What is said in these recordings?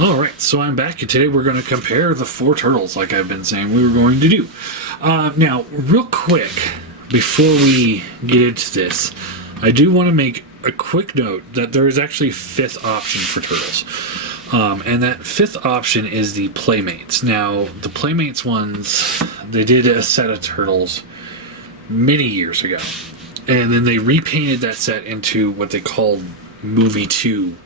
Alright, so I'm back, and today we're going to compare the four turtles like I've been saying we were going to do. Now, real quick, before we get into this, I do want to make a quick note that there is actually a fifth option for turtles. And that fifth option is the Playmates. Now, the Playmates ones, they did a set of turtles many years ago. And then they repainted that set into what they called Movie 2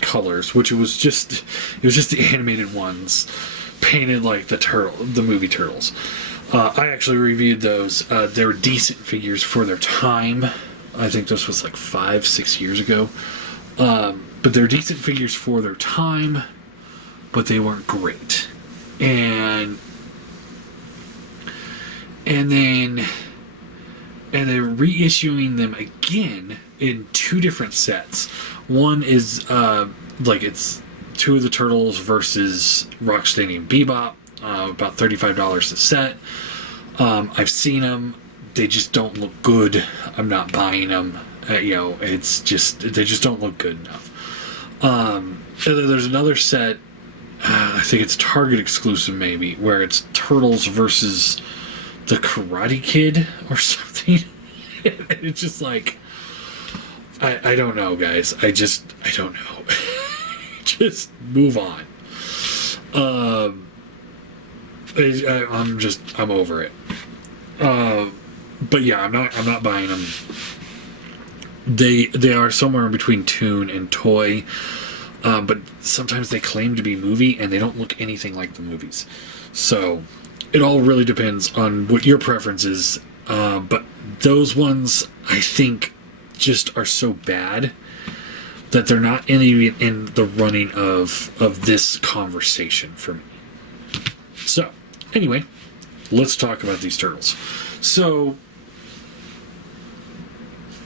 colors, which was just the animated ones painted like the movie Turtles. I actually reviewed those. They were decent figures for their time. I think this was like 5-6 years ago. But they're decent figures for their time, but they weren't great. And they're reissuing them again in two different sets. One is it's two of the Turtles versus Rocksteady and Bebop, about $35 a set. I've seen them; they just don't look good. I'm not buying them. It's just they just don't look good enough. And then there's another set. I think it's Target exclusive, maybe, where it's Turtles versus the Karate Kid or something. It's just like, I don't know, guys. I don't know. Just move on. I'm over it. But yeah, I'm not buying them. They are somewhere in between toon and toy. But sometimes they claim to be movie and they don't look anything like the movies. So it all really depends on what your preference is. But those ones, I think, just are so bad that they're not even in the running of this conversation for me. So, anyway, let's talk about these turtles. So,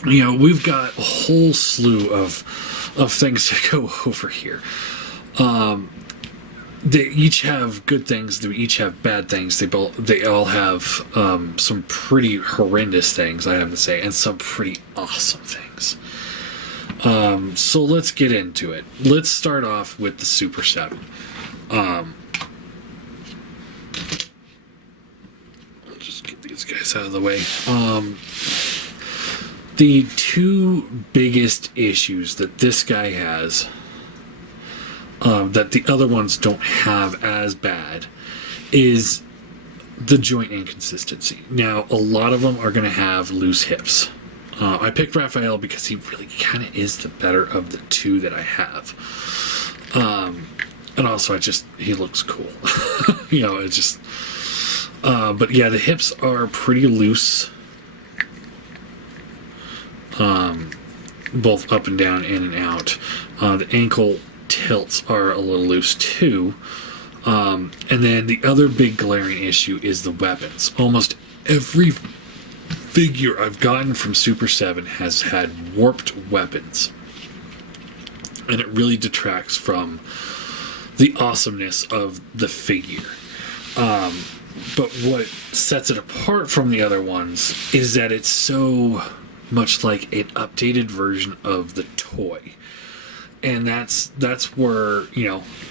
we've got a whole slew of things to go over here. They each have good things. They each have bad things. They all have some pretty horrendous things, I have to say, and some pretty awesome things. So let's get into it. Let's start off with the Super 7. I'll just get these guys out of the way. The two biggest issues that this guy has, that the other ones don't have as bad, is the joint inconsistency. Now, a lot of them are going to have loose hips. I picked Raphael because he really kind of is the better of the two that I have. And also, he looks cool. But yeah, the hips are pretty loose. Both up and down, in and out. The ankle tilts are a little loose too. And then the other big glaring issue is the weapons. Almost every figure I've gotten from Super 7 has had warped weapons. And it really detracts from the awesomeness of the figure. But what sets it apart from the other ones is that it's so much like an updated version of the toy. And that's where,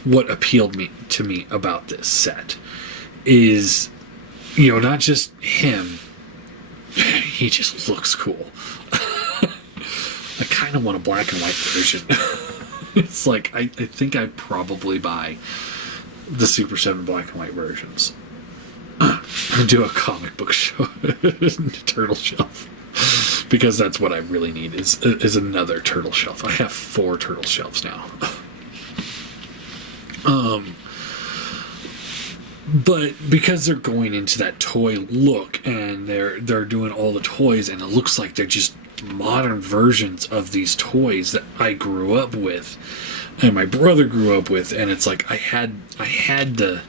what appealed to me about this set is, not just him, he just looks cool. I kind of want a black and white version. It's like, I think I'd probably buy the Super 7 black and white versions. Do a comic book show, turtle shelf. Because that's what I really need is another turtle shelf. I have 4 turtle shelves now. But because they're going into that toy look and they're doing all the toys, and it looks like they're just modern versions of these toys that I grew up with and my brother grew up with, and it's like I had the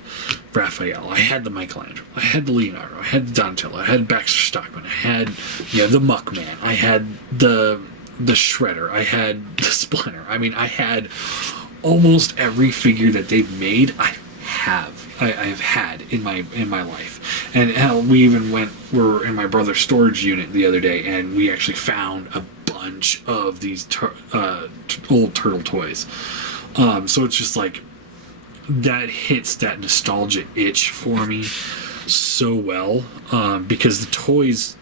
Raphael, I had the Michelangelo, I had the Leonardo, I had the Donatello, I had Baxter Stockman, I had the Muckman, I had the Shredder, I had the Splinter. I mean, I had almost every figure that they've made. I've had in my life. And hell, we were in my brother's storage unit the other day, and we actually found a bunch of these old turtle toys. So it's just like that hits that nostalgia itch for me so well, because the toys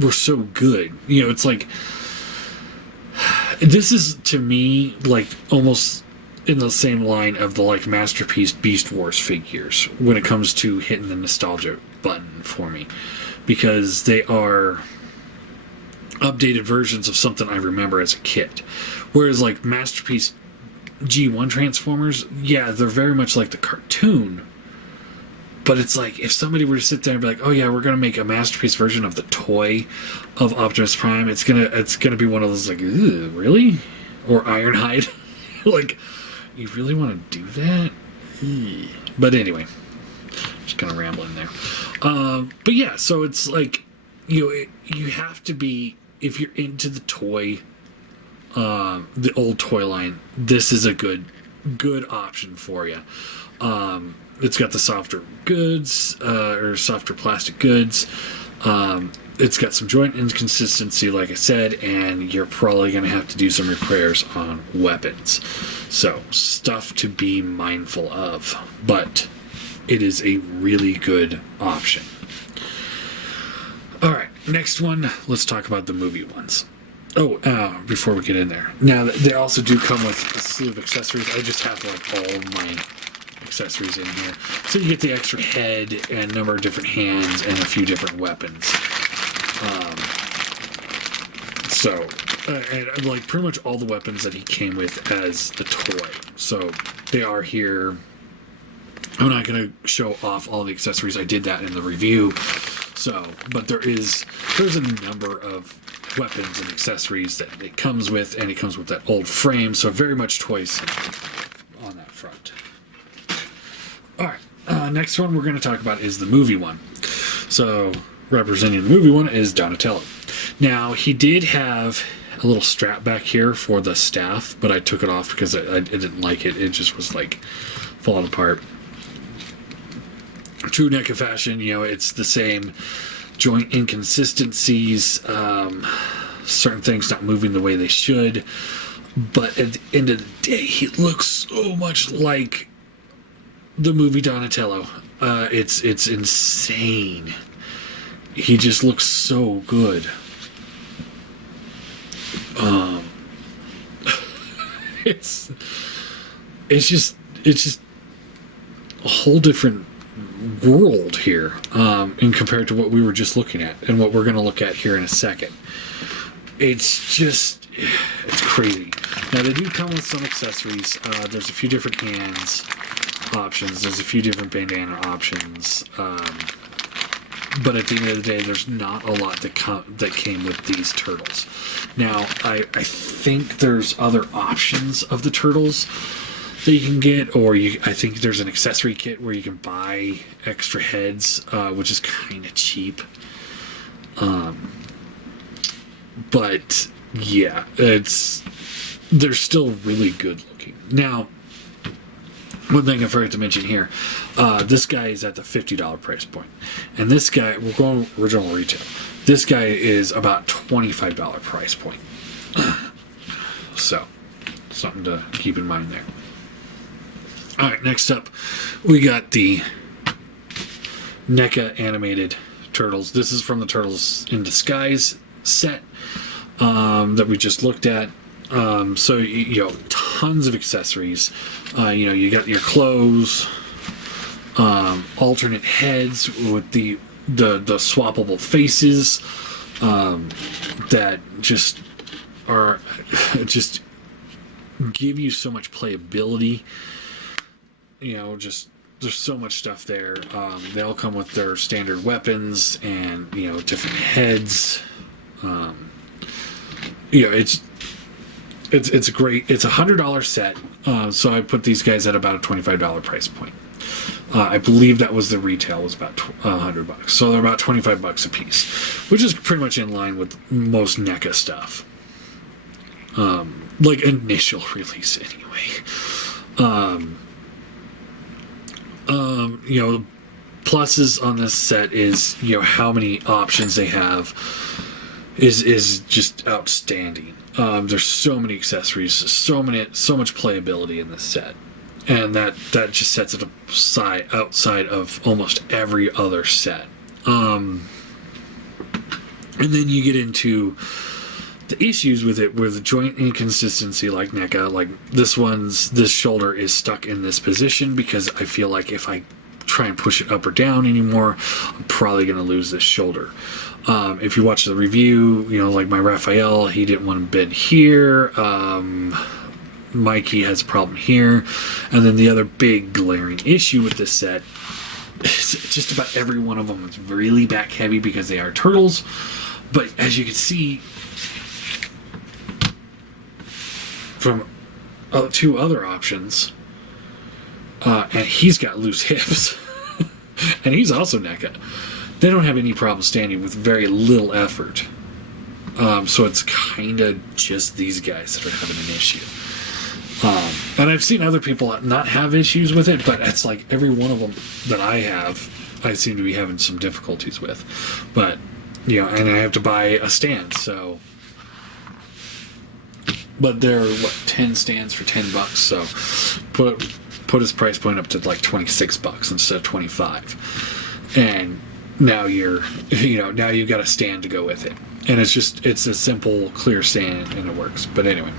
were so good. You know, it's like this is to me like almost in the same line of the like Masterpiece Beast Wars figures when it comes to hitting the nostalgia button for me, because they are updated versions of something I remember as a kid. Whereas like Masterpiece G1 Transformers, yeah, they're very much like the cartoon, but it's like if somebody were to sit there and be like, oh yeah, we're gonna make a Masterpiece version of the toy of Optimus Prime, it's gonna be one of those like, really? Or Ironhide. Like, you really want to do that? But anyway, just kind of rambling there. But yeah, so it's like, you have to be, if you're into the toy, the old toy line, this is a good option for you. It's got the softer goods, or softer plastic goods. It's got some joint inconsistency, like I said, and you're probably going to have to do some repairs on weapons. So, stuff to be mindful of. But it is a really good option. Alright, next one, let's talk about the movie ones. Oh, before we get in there. Now, they also do come with a slew of accessories. I just have like all of my accessories in here. So you get the extra head and a number of different hands and a few different weapons. And like pretty much all the weapons that he came with as a toy. So they are here. I'm not going to show off all the accessories. I did that in the review. So, but there's a number of weapons and accessories that it comes with, and it comes with that old frame. So very much toys on that front. All right, next one we're going to talk about is the movie one. So representing the movie one is Donatello. Now, he did have a little strap back here for the staff, but I took it off because I didn't like it. It just was like falling apart. True NECA fashion, it's the same joint inconsistencies, certain things not moving the way they should. But at the end of the day, he looks so much like the movie Donatello. It's insane. He just looks so good. It's just a whole different world here, in compared to what we were just looking at and what we're going to look at here in a second. It's crazy. Now, they do come with some accessories. There's a few different hands options. There's a few different bandana options. But at the end of the day, there's not a lot that came with these turtles. Now, I think there's other options of the turtles that you can get, or I think there's an accessory kit where you can buy extra heads, which is kind of cheap. But yeah, they're still really good looking. Now, one thing I forgot to mention here, this guy is at the $50 price point. And this guy, we're going original retail. This guy is about $25 price point. So, something to keep in mind there. Alright, next up, we got the NECA animated turtles. This is from the Turtles in Disguise set that we just looked at. So, tons of accessories. You got your clothes, alternate heads with the swappable faces, that just are just give you so much playability. There's so much stuff there. They all come with their standard weapons and different heads. It's great. It's $100 set, so I put these guys at about a $25 price point. I believe that was the retail was about $100, so they're about $25 a piece, which is pretty much in line with most NECA stuff. Like initial release, anyway. Pluses on this set is how many options they have is just outstanding. There's so many accessories, so much playability in this set, and that just sets it outside of almost every other set. And then you get into the issues with it, with joint inconsistency, like NECA. Like this shoulder is stuck in this position because I feel like if I try and push it up or down anymore, I'm probably going to lose this shoulder. If you watch the review, like my Raphael, he didn't want to bend here. Mikey has a problem here. And then the other big glaring issue with this set is just about every one of them is really back heavy because they are turtles. But as you can see from two other options, and he's got loose hips, and he's also NECA. They don't have any problem standing with very little effort. So it's kind of just these guys that are having an issue. And I've seen other people not have issues with it, but it's like every one of them that I seem to be having some difficulties with. But, and I have to buy a stand, so... But there are, 10 stands for $10, so put his price point up to like $26 instead of $25. And now now you've got a stand to go with it. And it's a simple, clear stand, and it works. But anyway.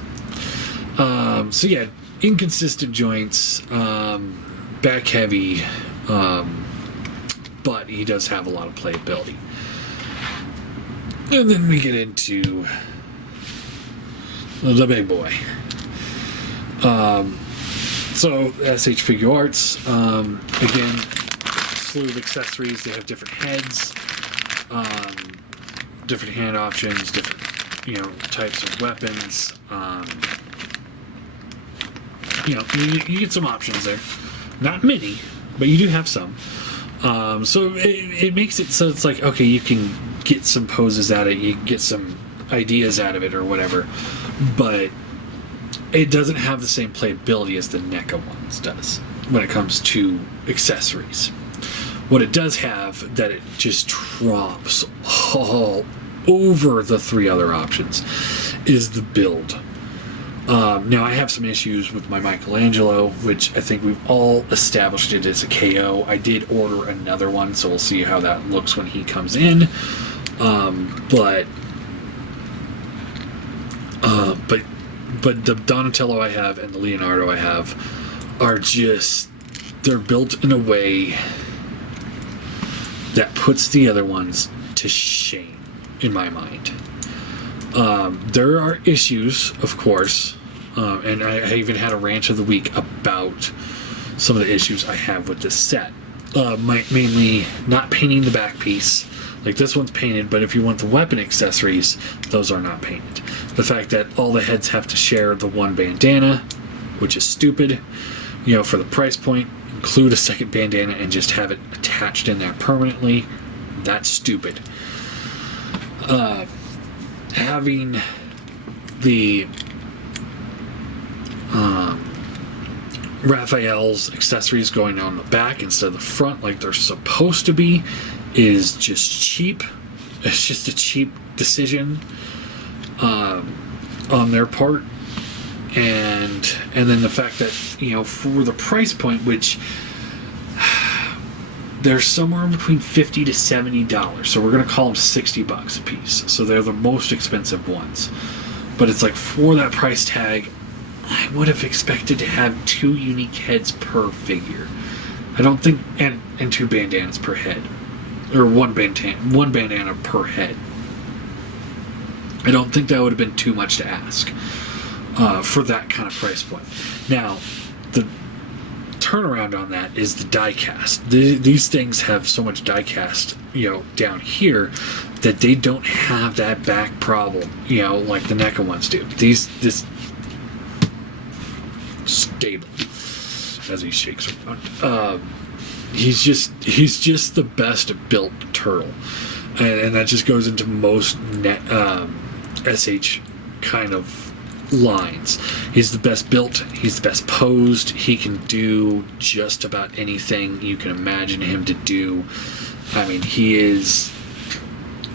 So yeah, inconsistent joints, back heavy, but he does have a lot of playability. And then we get into the big boy. So SH Figure Arts, again, slew of accessories. They have different heads, different hand options, different types of weapons. You get some options there. Not many, but you do have some. So it makes it so it's like, okay, you can get some poses out of it, you can get some ideas out of it or whatever, but it doesn't have the same playability as the NECA ones does when it comes to accessories. What it does have that it just trumps all over the three other options is the build. Now, I have some issues with my Michelangelo, which I think we've all established it as a KO. I did order another one, so we'll see how that looks when he comes in. But the Donatello I have and the Leonardo I have are they're built in a way that puts the other ones to shame, in my mind. There are issues, of course, and I even had a rant of the week about some of the issues I have with this set. Mainly not painting the back piece. Like this one's painted, but if you want the weapon accessories, those are not painted. The fact that all the heads have to share the one bandana, which is stupid. For the price point, include a second bandana and just have it attached in there permanently. That's stupid. Having the Raphael's accessories going on the back instead of the front like they're supposed to be is just cheap. It's just a cheap decision on their part. And then the fact that, for the price point, which they're somewhere between $50 to $70, so we're going to call them $60 a piece. So they're the most expensive ones. But it's like, for that price tag, I would have expected to have 2 unique heads per figure. I don't think, and 2 bandanas per head, or one bandana per head. I don't think that would have been too much to ask for that kind of price point. Now, the turnaround on that is the die cast. These things have so much die cast, down here, that they don't have that back problem, like the NECA ones do. This stable, as he shakes around. He's just the best built turtle, and that just goes into most SH kind of lines. He's the best built, he's the best posed, he can do just about anything you can imagine him to do. I mean, he is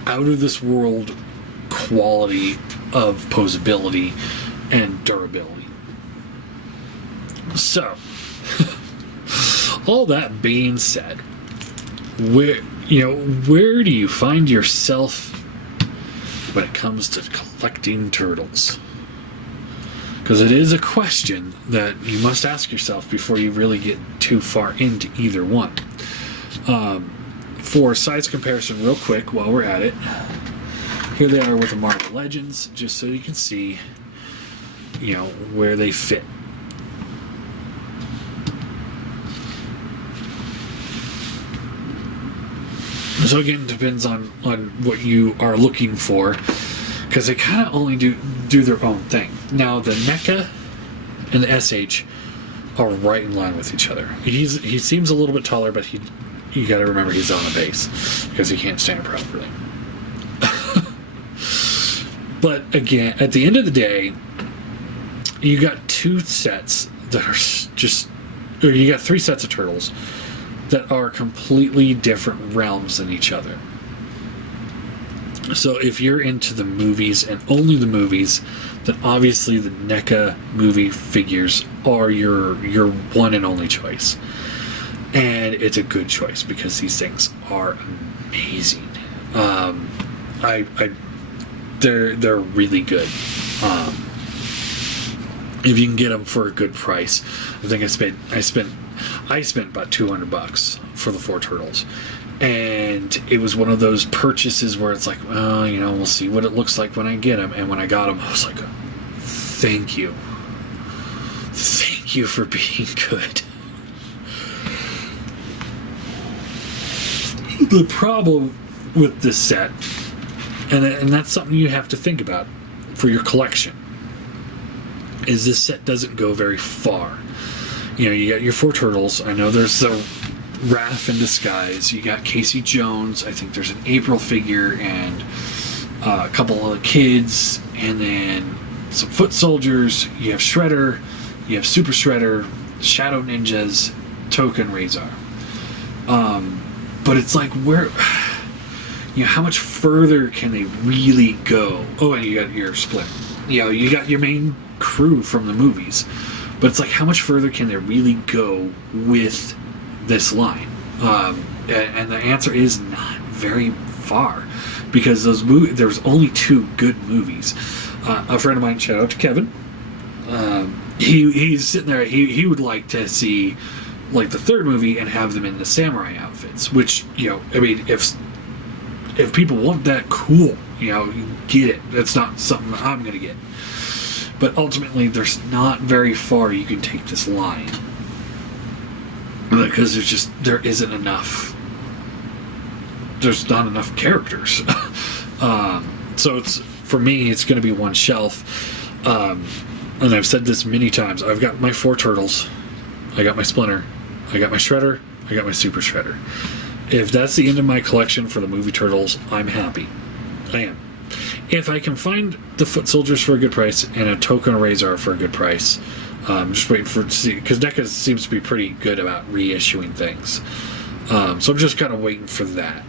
out of this world quality of posability and durability. So, all that being said, where do you find yourself when it comes to collecting turtles? Because it is a question that you must ask yourself before you really get too far into either one. For size comparison, real quick, while we're at it, here they are with the Marvel Legends, just so you can see, where they fit. So again, it depends on what you are looking for, because they kind of only do their own thing. Now, the NECA and the SH are right in line with each other. He seems a little bit taller, but you got to remember he's on a base because he can't stand properly. But again, at the end of the day, you got two sets that are you got three sets of turtles that are completely different realms than each other. So if you're into the movies and only the movies, then obviously the NECA movie figures are your one and only choice. And it's a good choice because these things are amazing. They're really good. If you can get them for a good price. I think I spent about $200 for the 4 turtles. And it was one of those purchases where it's like, we'll see what it looks like when I get them. And when I got them, I was like, thank you. Thank you for being good. The problem with this set, and that's something you have to think about for your collection, is this set doesn't go very far. You got your 4 turtles. I know there's the Raph in disguise. You got Casey Jones. I think there's an April figure and a couple of kids, and then some foot soldiers. You have Shredder. You have Super Shredder, Shadow Ninjas, Token Razor. But it's like, where, how much further can they really go? Oh, and you got your split. You got your main crew from the movies. But it's like, how much further can they really go with this line? And the answer is not very far, because there's only 2 good movies. A friend of mine, shout out to Kevin, he's sitting there, he would like to see like the 3rd movie and have them in the samurai outfits, which, if people want that, cool, get it. That's not something I'm gonna get. But ultimately, there's not very far you can take this line, because there isn't enough. There's not enough characters. So for me, it's going to be one shelf. And I've said this many times. I've got my 4 turtles. I got my Splinter. I got my Shredder. I got my Super Shredder. If that's the end of my collection for the movie Turtles, I'm happy. I am. If I can find the foot soldiers for a good price and a Token Razor for a good price, I'm just waiting to see, because NECA seems to be pretty good about reissuing things. So I'm just kind of waiting for that.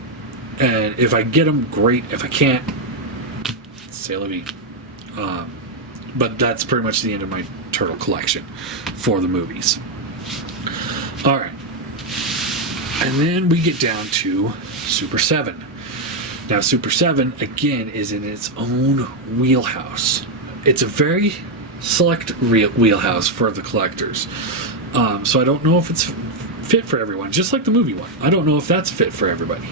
And if I get them, great. If I can't, c'est la vie. But that's pretty much the end of my turtle collection for the movies. All right. And then we get down to Super 7. Now, Super 7, again, is in its own wheelhouse. It's a very select wheelhouse for the collectors. So I don't know if it's fit for everyone, just like the movie one. I don't know if that's fit for everybody.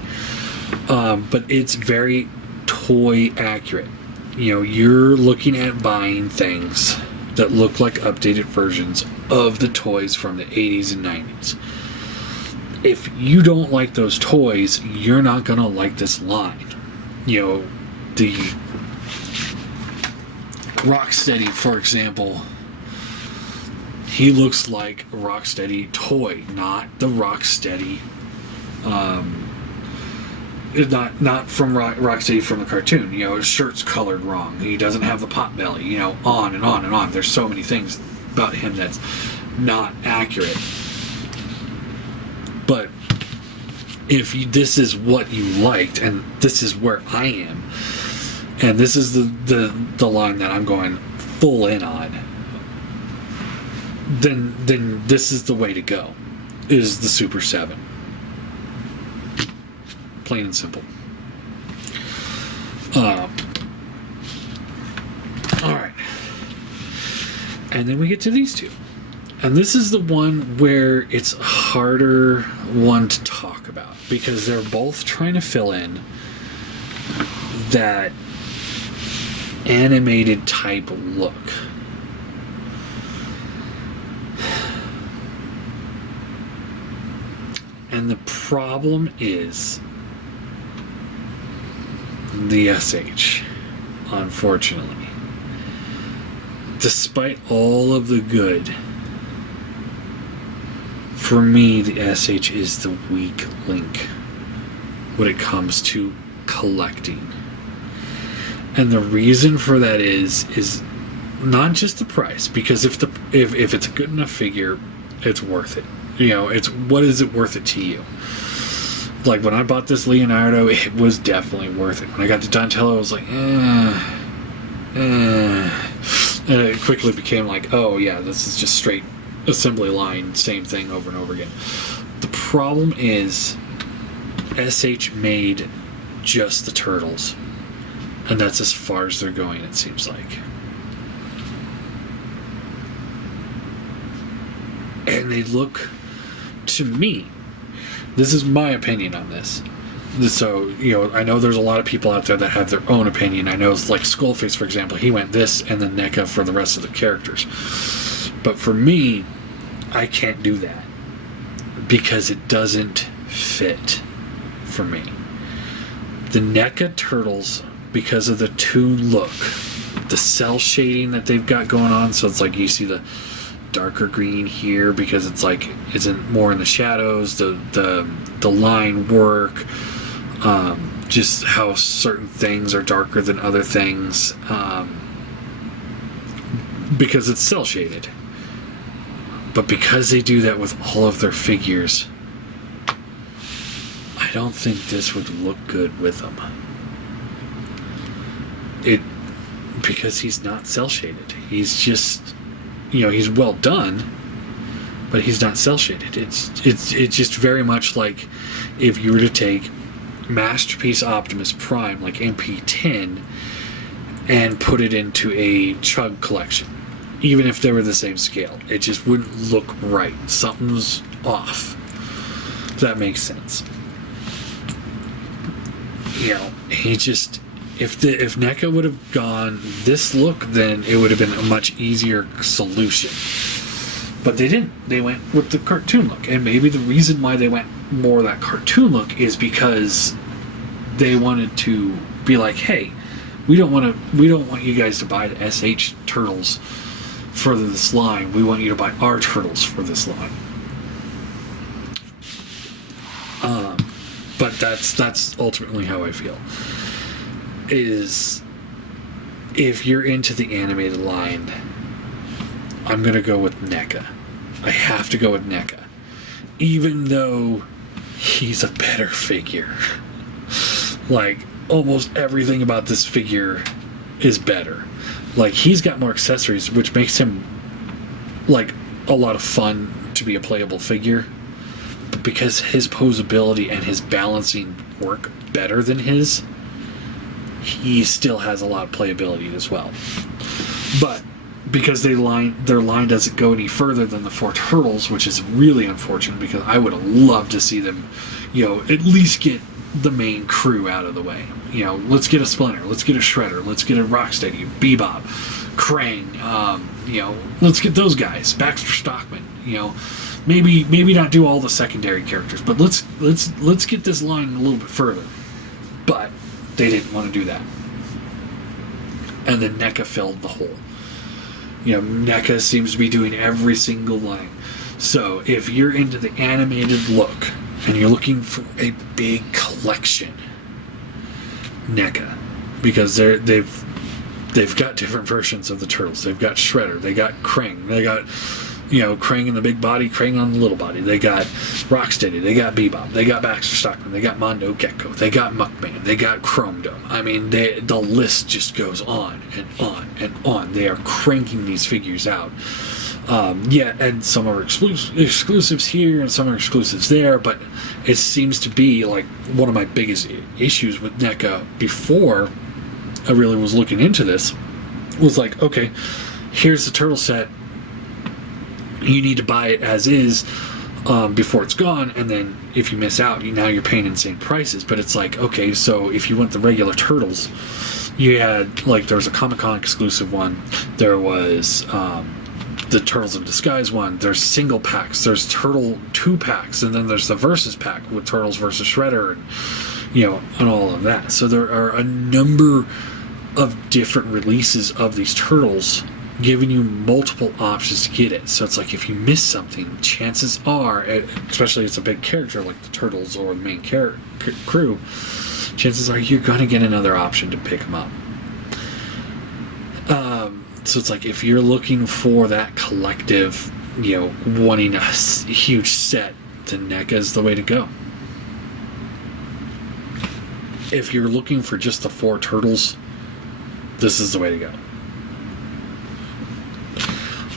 But it's very toy accurate. You're looking at buying things that look like updated versions of the toys from the 80s and 90s. If you don't like those toys, you're not going to like this line. The Rocksteady, for example, he looks like a Rocksteady toy, not the Rocksteady, not from Rocksteady from the cartoon. His shirt's colored wrong. He doesn't have the pot belly. On and on and on. There's so many things about him that's not accurate. But if this is what you liked, and this is where I am, and this is the line that I'm going full in on, then this is the way to go, is the Super 7. Plain and simple. Alright. And then we get to these two. And this is the one where it's a harder one to talk about, because they're both trying to fill in that animated type look. And the problem is the SH, unfortunately. Despite all of the good, for me, the SH is the weak link when it comes to collecting. And the reason for that is not just the price, because if it's a good enough figure, it's worth it. You know, it's what is it worth it to you? Like when I bought this Leonardo, it was definitely worth it. When I got to Donatello, I was like, And it quickly became like, oh yeah, this is just straight assembly line, same thing over and over again. The problem is SH made just the Turtles, and that's as far as they're going, it seems like. And they look, to me, this is my opinion on this. So, you know, I know there's a lot of people out there that have their own opinion. I know, like Skullface, for example, he went this and then NECA for the rest of the characters. But for me, I can't do that because it doesn't fit for me. The NECA Turtles, because of the toon look, the cell shading that they've got going on, so it's like you see the darker green here because it's like it's more in the shadows, the line work, just how certain things are darker than other things, because it's cell shaded. But because they do that with all of their figures, I don't think this would look good with them. Because he's not cell shaded. He's just, you know, he's well done, but he's not cell shaded. It's just very much like if you were to take Masterpiece Optimus Prime, like MP10, and put it into a Chug collection. Even if they were the same scale, it just wouldn't look right. Something's off. If that makes sense. You know, he just, if NECA would have gone this look, then it would have been a much easier solution. But they didn't. They went with the cartoon look, and maybe the reason why they went more that cartoon look is because they wanted to be like, hey, we don't want you guys to buy the SH Turtles for this line. We want you to buy our Turtles for this line. But that's ultimately how I feel. Is if you're into the animated line, I'm gonna go with NECA. I have to go with NECA, even though he's a better figure. Like almost everything about this figure is better. Like he's got more accessories, which makes him like a lot of fun to be a playable figure. But because his posability and his balancing work better than his, he still has a lot of playability as well. But because their line doesn't go any further than the 4 Turtles, which is really unfortunate because I would have loved to see them, you know, at least get the main crew out of the way. You know, let's get a Splinter, let's get a Shredder, let's get a Rocksteady, Bebop, Krang, you know, let's get those guys, Baxter Stockman, you know, maybe not do all the secondary characters, but let's get this line a little bit further. But they didn't want to do that. And then NECA filled the hole. You know, NECA seems to be doing every single line. So if you're into the animated look and you're looking for a big collection, NECA, because they've got different versions of the Turtles. They've got Shredder, they got Krang, they got Krang in the big body, Krang on the little body. They got Rocksteady, they got Bebop, they got Baxter Stockman, they got Mondo Gecko, they got Muckman, they got Chrome Dome. I mean, the list just goes on and on and on. They are cranking these figures out. And some are exclusives here and some are exclusives there, but it seems to be like one of my biggest issues with NECA before I really was looking into this was like, okay, here's the turtle set. You need to buy it as is before it's gone, and then if you miss out, now you're paying insane prices. But it's like, okay, so if you want the regular turtles, you had, like, there was a Comic-Con exclusive one, there was the Turtles in Disguise one, there's single packs, there's Turtle 2-packs, and then there's the Versus pack with Turtles versus Shredder, and all of that. So there are a number of different releases of these turtles giving you multiple options to get it. So it's like if you miss something, chances are, especially if it's a big character like the Turtles or the main crew, chances are you're going to get another option to pick them up. So it's like if you're looking for that collective, wanting a huge set, then NECA is the way to go. If you're looking for just the 4 turtles, this is the way to go.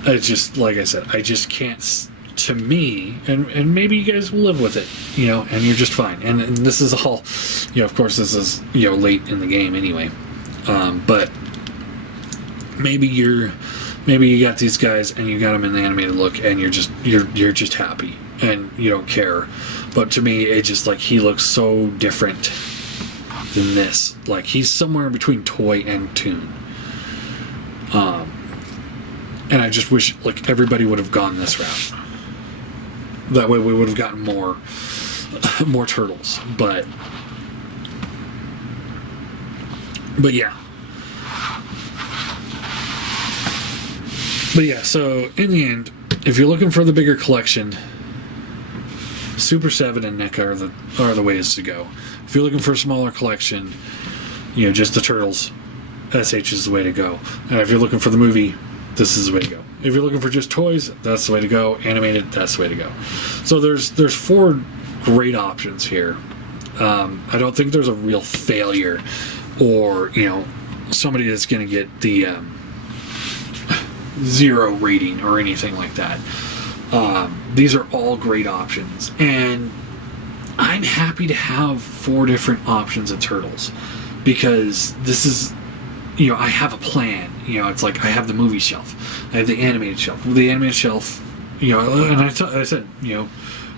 It's just, like I said, I just can't, to me, and maybe you guys will live with it, and you're just fine. And this is all, of course, this is, late in the game anyway. But maybe you got these guys and you got them in the animated look and you're just happy and you don't care. But to me, it's just like he looks so different than this. Like he's somewhere between toy and toon. And I just wish like everybody would have gone this route. That way we would have gotten more turtles. But yeah. But yeah, so in the end, if you're looking for the bigger collection, Super 7 and NECA are the ways to go. If you're looking for a smaller collection, just the Turtles, SH is the way to go. And if you're looking for the movie, this is the way to go. If you're looking for just toys, that's the way to go. Animated, that's the way to go. So there's 4 great options here. I don't think there's a real failure or, somebody that's going to get the 0 rating or anything like that. These are all great options. And I'm happy to have 4 different options of Turtles because this is, I have a plan. It's like I have the movie shelf. I have the animated shelf. Well, the animated shelf, and I said, I'm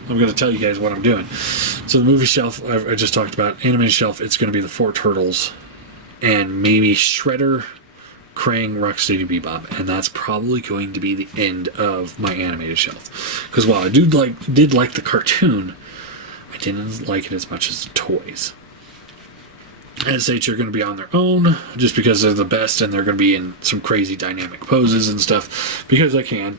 going to tell you guys what I'm doing. So the movie shelf, I just talked about. Animated shelf, it's going to be the 4 Turtles and maybe Shredder, Krang, Rocksteady, Bebop, and that's probably going to be the end of my animated shelf. Because while I did like the cartoon, I didn't like it as much as the toys. SH are going to be on their own, just because they're the best, and they're going to be in some crazy dynamic poses and stuff, because I can.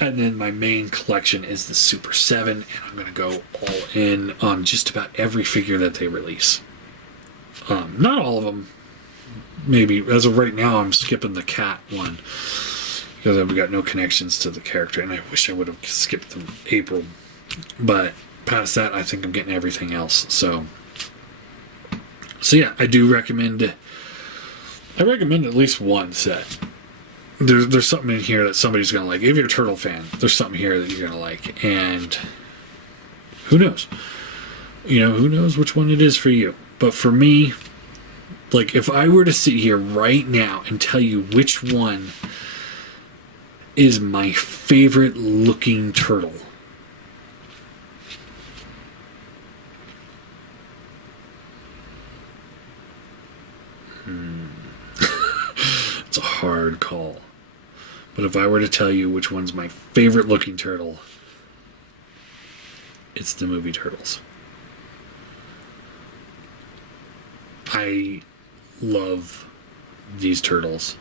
And then my main collection is the Super 7, and I'm going to go all in on just about every figure that they release. Not all of them. Maybe, as of right now, I'm skipping the cat one, because I've got no connections to the character, and I wish I would have skipped the April. But past that, I think I'm getting everything else, So yeah, I recommend at least one set. There's something in here that somebody's going to like. If you're a Turtle fan, there's something here that you're going to like. And who knows? Who knows which one it is for you. But for me, like, if I were to sit here right now and tell you which one is my favorite looking turtle, it's a hard call. But if I were to tell you which one's my favorite looking turtle, it's the movie Turtles. I love these turtles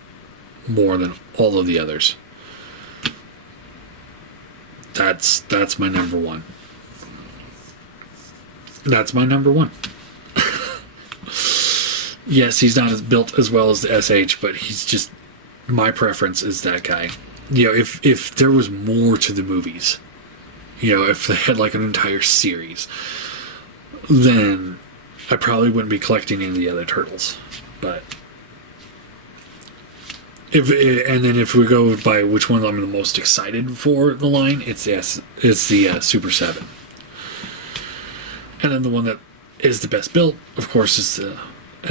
more than all of the others. That's my number one. That's my number one. Yes, he's not as built as well as the SH, but he's just, my preference is that guy. if there was more to the movies, if they had like an entire series, then I probably wouldn't be collecting any of the other turtles. But if we go by which one I'm the most excited for the line, it's the Super 7. And then the one that is the best built, of course, is the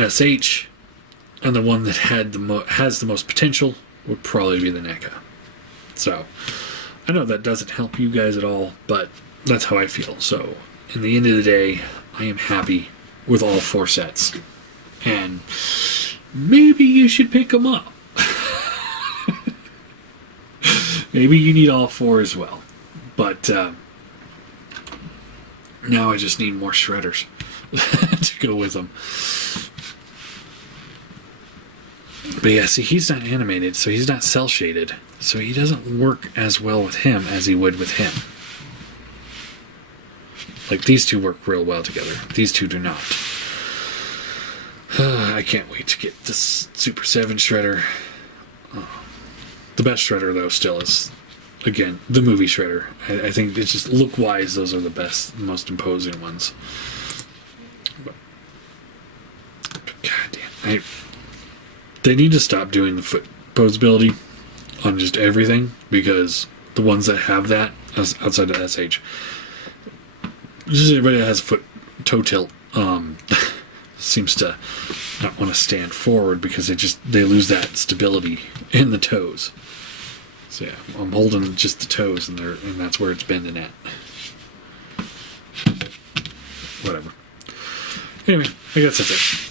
SH. And the one that has the most potential would probably be the NECA. So, I know that doesn't help you guys at all, but that's how I feel. So, in the end of the day, I am happy with all 4 sets. And maybe you should pick them up. Maybe you need all 4 as well. But now I just need more shredders to go with them. But yeah, see, he's not animated, so he's not cell shaded. So he doesn't work as well with him as he would with him. Like, these two work real well together. These two do not. I can't wait to get this Super 7 shredder. The best shredder, though, still is, again, the movie shredder. I think it's just look-wise, those are the best, most imposing ones. But God damn, they need to stop doing the foot posability on just everything, because the ones that have that outside of SH, just everybody that has a toe tilt seems to not want to stand forward because they lose that stability in the toes. So yeah, I'm holding just the toes, and that's where it's bending at. Whatever. Anyway, I guess that's it.